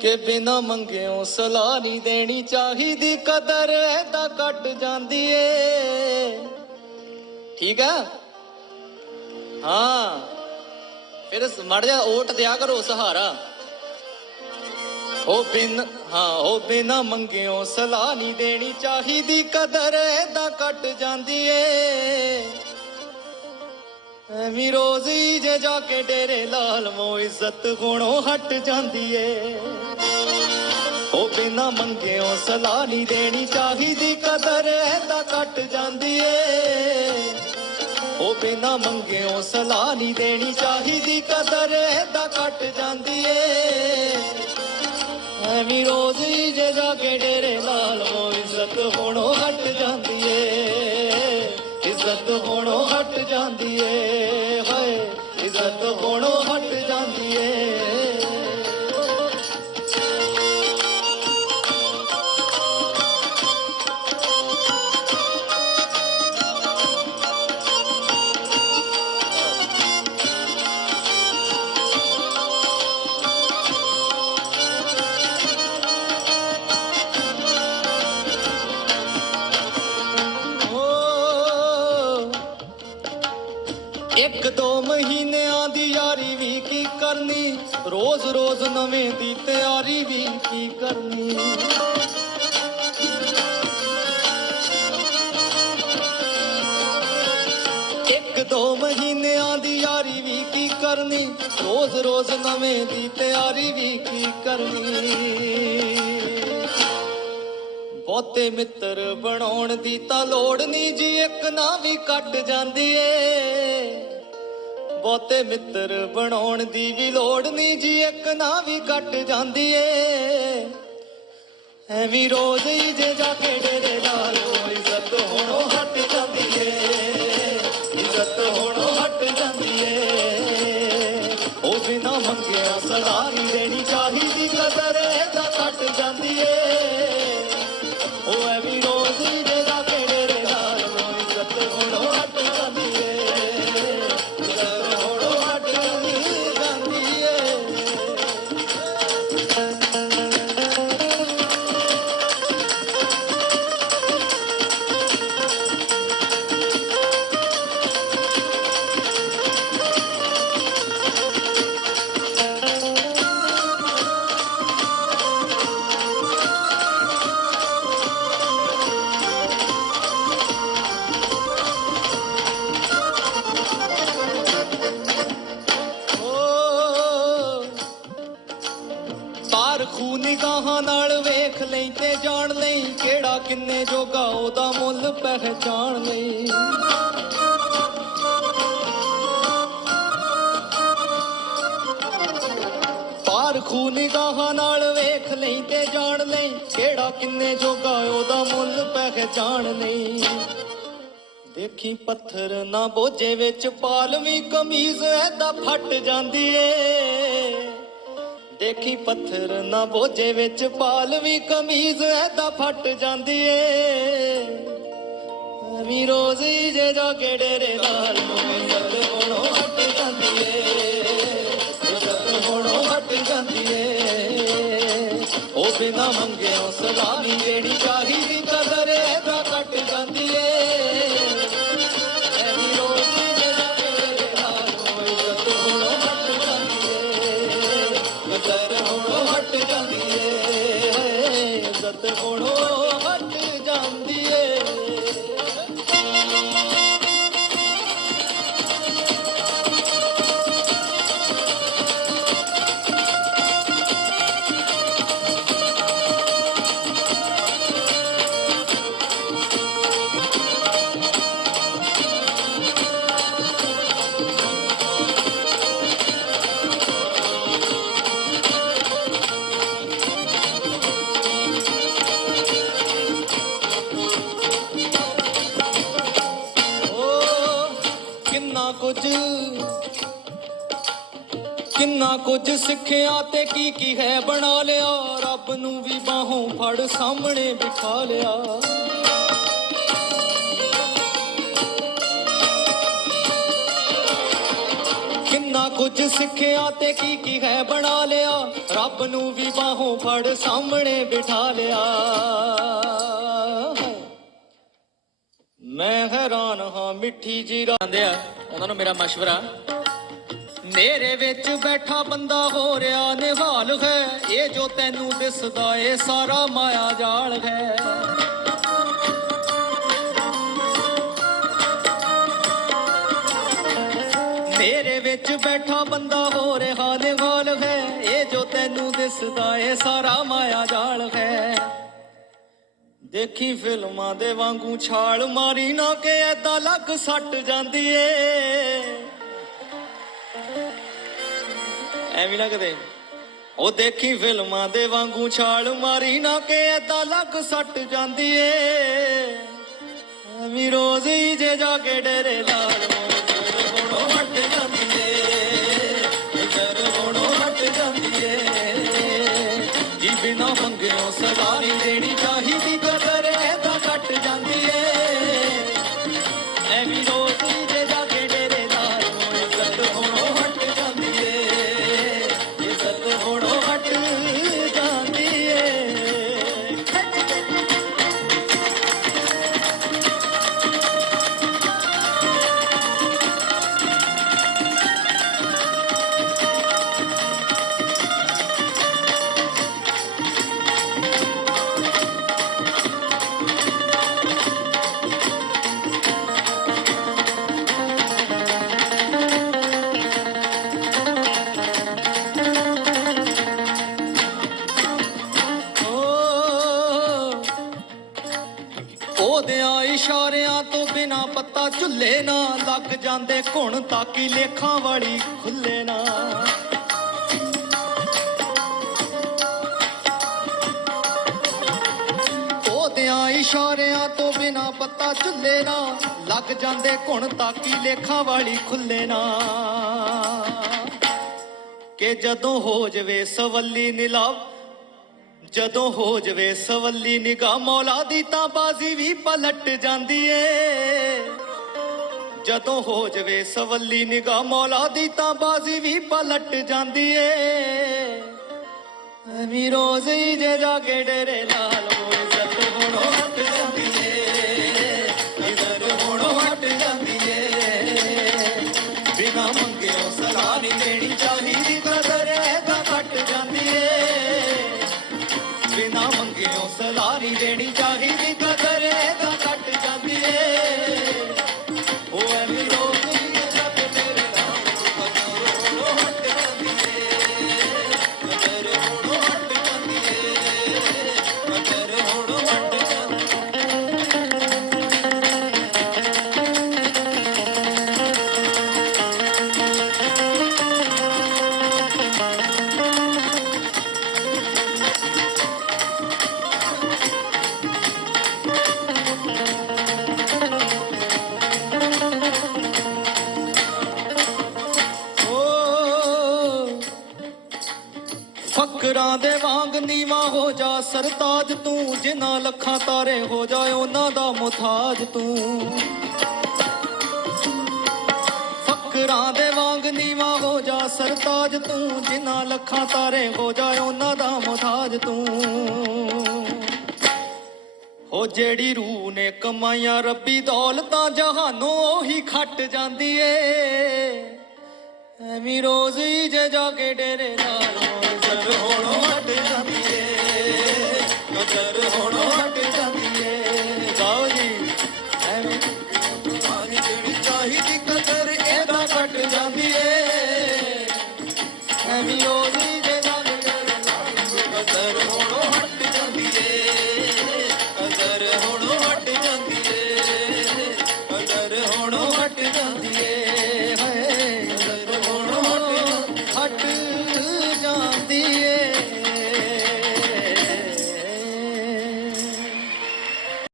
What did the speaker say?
ਕਿ ਬਿਨਾ ਮੰਗਿਓ ਸਲਾਹ ਨਹੀਂ ਦੇਣੀ ਚਾਹੀਦੀ, ਕਦਰ ਐਦਾ ਕੱਟ ਜਾਂਦੀ ਏ। ਠੀਕ ਆ? ਹਾਂ। ਫਿਰ ਮੜ ਜਾ ਓਟ ਦਿਆ ਕਰੋ ਸਹਾਰਾ। ਉਹ ਬਿਨ, ਹਾਂ, ਉਹ ਬਿਨਾ ਮੰਗਿਓ ਸਲਾਹ ਨਹੀਂ ਦੇਣੀ ਚਾਹੀਦੀ, ਕਦਰ ਐਦਾ ਕੱਟ ਜਾਂਦੀ ਏ। ਐਵੇਂ ਰੋਜ਼ ਜੇ ਜਾ ਕੇ ਡੇਰੇ ਲਾਲ ਮੋ ਇੱਜ਼ਤ ਗੁਣੋਂ ਹਟ ਜਾਂਦੀ ਏ। ਬਿਨਾ ਮੰਗਿਓ ਸਲਾਹ ਨਹੀਂ ਦੇਣੀ ਚਾਹੀਦੀ, ਕਦਰ ਐਦਾ ਕੱਟ ਜਾਂਦੀ ਏ। ਉਹ ਬਿਨਾ ਮੰਗਿਓ ਸਲਾਹ ਨਹੀਂ ਦੇਣੀ ਚਾਹੀਦੀ, ਕਦਰ ਐਦਾ ਕੱਟ ਜਾਂਦੀ ਏ। ਐਵੇਂ ਰੋਜ਼ ਹੀ ਜੇ ਜਾ ਕੇ ਡੇਰੇ ਲਾਲ ਉਹ ਇੱਜ਼ਤ ਹੁਣੋਂ ਹਟ ਜਾਂਦੀ ਏ। ਇੱਜ਼ਤ ਹੁਣੋਂ ਹਟ ਜਾਂਦੀ ਏ। ਰੋਜ਼ ਰੋਜ਼ ਨਵੇਂ ਦੀ ਤਿਆਰੀ ਵੀ ਕੀ ਕਰਨੀ? ਇੱਕ ਦੋ ਮਹੀਨਿਆਂ ਦੀ ਯਾਰੀ ਵੀ ਕੀ ਕਰਨੀ? ਰੋਜ਼ ਰੋਜ਼ ਨਵੇਂ ਦੀ ਤਿਆਰੀ ਵੀ ਕੀ ਕਰਨੀ? ਬਹੁਤੇ ਮਿੱਤਰ ਬਣਾਉਣ ਦੀ ਤਾਂ ਲੋੜ ਨਹੀਂ ਜੀ, ਇੱਕ ਨਾ ਵੀ ਕੱਟ ਜਾਂਦੀ ਏ। ਬਹੁਤੇ ਮਿੱਤਰ ਬਣਾਉਣ ਦੀ ਵੀ ਲੋੜ ਨਹੀਂ ਜੀ, ਇੱਕ ਨਾ ਵੀ ਕੱਟ ਜਾਂਦੀ ਏ। ਐਵੇਂ ਰੋਜ਼ ਹੀ ਜੇ ਜਾ ਕੇ ਤਾਰ ਖੂ ਨਿਗਾਹਾਂ ਨਾਲ ਵੇਖ ਲਈ ਤੇ ਜਾਣ ਲਈ ਕਿਹੜਾ ਕਿੰਨੇ ਜੋਗਾ ਉਹਦਾ ਮੁੱਲ ਪਹਿਚਾਣ ਲਈ। ਪਾਰ ਖੂ ਨਿਗਾਹਾਂ ਨਾਲ ਵੇਖ ਲਈ ਤੇ ਜਾਣ ਲਈ ਕਿਹੜਾ ਕਿੰਨੇ ਜੋਗਾ ਉਹਦਾ ਮੁੱਲ ਪਹਿਚਾਣ ਲਈ। ਦੇਖੀ ਪੱਥਰ ਨਾ ਬੋਝੇ ਵਿੱਚ ਪਾਲਵੀ ਕਮੀਜ਼ ਐਦਾ ਫਟ ਜਾਂਦੀ ਏ। ਦੇਖੀ ਪੱਥਰ ਨਾ ਬੋਝੇ ਵਿੱਚ ਪਾਲਵੀ ਕਮੀਜ਼ ਐਦਾ ਫਟ ਜਾਂਦੀ ਏ। ਵੀ ਰੋਜ਼ ਹੀ ਜੇ ਜਾ ਡੇਰੇ ਨਾਲ ਇੱਜ਼ਤ ਹੋਣੋਂ ਹਟ ਜਾਂਦੀ ਏ। ਇੱਜ਼ਤ ਹੋਣੋਂ ਹਟ ਜਾਂਦੀ ਏ। ਉਹ ਬਿਨਾ ਮੰਗੇ ਉਸ ਨਹੀਂ ਦੇਣੀ ਚਾਹੀਦੀ ਕੁਝ ਸਿੱਖਿਆ ਤੇ ਕੀ ਕੀ ਹੈ ਬਣਾ ਲਿਆ? ਰੱਬ ਨੂੰ ਵੀ ਬਾਹੋਂ ਫੜ, ਸਾਹਮਣੇ ਬਿਠਾ ਲਿਆ। ਕਿੰਨਾ ਕੁਝ ਸਿੱਖਿਆ ਤੇ ਕੀ ਕੀ ਹੈ ਬਣਾ ਲਿਆ? ਰੱਬ ਨੂੰ ਵੀ ਬਾਹੋਂ ਫੜ, ਸਾਹਮਣੇ ਬਿਠਾ ਲਿਆ। ਮੈਂ ਹੈਰਾਨ ਹਾਂ, ਮਿੱਠੀ ਜੀ ਆਂਦੇ ਆ, ਉਹਨਾਂ ਨੂੰ ਮੇਰਾ ਮਸ਼ਵਰਾ। ਮੇਰੇ ਵਿੱਚ ਬੈਠਾ ਬੰਦਾ ਹੋ ਰਿਹਾ ਨਿਹਾਲ ਹੈ। ਇਹ ਜੋ ਤੈਨੂੰ ਦਿਸਦਾ ਏ ਸਾਰਾ ਮਾਇਆ ਜਾਲ ਹੈ। ਮੇਰੇ ਵਿੱਚ ਬੈਠਾ ਬੰਦਾ ਹੋ ਰਿਹਾ ਨਿਹਾਲ ਹੈ। ਇਹ ਜੋ ਤੈਨੂੰ ਦਿਸਦਾ ਏ ਸਾਰਾ ਮਾਇਆ ਜਾਲ ਹੈ। ਦੇਖੀ ਫਿਲਮਾਂ ਦੇ ਵਾਂਗੂ ਛਾਲ ਮਾਰੀ ਨਾ ਕਿ ਐਦਾਂ ਲੱਗ ਸੱਟ ਜਾਂਦੀ ਏ। ਐਵੇਂ ਲੱਗਦੇ। ਉਹ ਦੇਖੀ ਫਿਲਮਾਂ ਦੇ ਵਾਂਗੂ ਛਾਲ ਮਾਰੀ, ਨਾ ਕਿ ਐਦਾਂ ਲੱਗ ਸੱਟ ਜਾਂਦੀ ਏ। ਐਵੇਂ ਰੋਜ਼ ਹੀ ਜੇ ਜਾ ਕੇ ਡਰੇ ਲਾਲ ਮੋਰ ਹਟ ਜਾਂਦੀ ਏ। ਜਰ ਕੋਣੋਂ ਹਟ ਜਾਂਦੀ ਏ। ਜੀ ਬਿਨਾ ਮੰਗਿਓ ਸਦਾ ਦੇਣੀ ਚਾਹੀਦੀ ਪੱਤਾ ਨਾ ਲੱਗ ਜਾਂਦੇ ਘੁਣ ਤਾਕੀ ਲੇਖਾਂ ਵਾਲੀ ਖੁੱਲੇ ਨਾ। ਉਹਦਿਆਂ ਇਸ਼ਾਰਿਆਂ ਤੋਂ ਬਿਨਾ ਪੱਤਾ ਝੁੱਲੇ ਨਾ, ਲੱਗ ਜਾਂਦੇ ਘੁਣ ਤਾਕੀ ਲੇਖਾਂ ਵਾਲੀ ਖੁੱਲੇ ਨਾ। ਕਿ ਜਦੋਂ ਹੋ ਜਵੇ ਸਵੱਲੀ ਨਿਲਾਵ ਜਦੋਂ ਹੋ ਜਵੇ ਸਵੱਲੀ ਨਿਗਾਹ, ਮੌਲਾ ਦੀ ਤਾਂ ਬਾਜ਼ੀ ਵੀ ਪਲਟ ਜਾਂਦੀ ਏ। ਜਦੋਂ ਹੋ ਜਵੇ ਸਵੱਲੀ ਨਿਗਾਹ ਮੌਲਾ ਦੀ, ਤਾਂ ਬਾਜ਼ੀ ਵੀ ਪਲਟ ਜਾਂਦੀ ਏ। ਐਵੇਂ ਰੋਜ਼ ਹੀ ਜੇ ਜਾ ਕੇ ਡਰੇ ਲਾਲ ਮੋਰ ਸਤ ਹੋਣੋਂ ਹਟ ਜਾਂਦੀ ਏ। ਇਧਰ ਹੋਣੋਂ ਹਟ ਜਾਂਦੀ ਏ। ਬਿਨਾ ਮੰਗਿਓ ਸਲਾਹ ਨਹੀਂ ਦੇਣੀ ਚਾਹੀਦੀ ਕਦਰ ਐਦਾਂ ਕੱਟ ਜਾਂਦੀ ਏ। ਬਿਨਾ ਮੰਗਿਓ ਸਲਾਹ ਨਹੀਂ ਦੇਣੀ ਚਾਹੀਦੀ ਕਦਰ ਤਾਂ ਕੱਟ ਜਾਂਦੀ ਏ। ਦੇ ਵਾਂਗ ਨੀਵਾ ਹੋ ਜਾ ਸਰਤਾਜ ਤੂੰ, ਜਿਨ੍ਹਾਂ ਲੱਖਾਂ ਤਾਰੇ ਹੋ ਜਾ ਉਹਨਾਂ ਦਾ ਮੁਤਾਜ ਤੂੰ। ਫਕਰਾਂ ਦੇ ਵਾਂਗ ਨੀਵਾ ਹੋ ਜਾ ਸਰਤਾਜ ਤੂੰ, ਜਿਨ੍ਹਾਂ ਲੱਖਾਂ ਤਾਰੇ ਹੋ ਜਾ ਉਹਨਾਂ ਦਾ ਮੁਤਾਜ ਤੂੰ। ਹੋ ਜਿਹੜੀ ਰੂਹ ਨੇ ਕਮਾਈਆਂ, ਰੱਬੀ ਦੌਲਤਾਂ, ਜਹਾਨੋਂ ਉਹੀ ਖੱਟ ਜਾਂਦੀ ਏ। ਐਵੇਂ ਰੋਜ਼ ਹੀ ਜੇ ਜਾ ਕੇ ਡੇਰੇ ਲਾ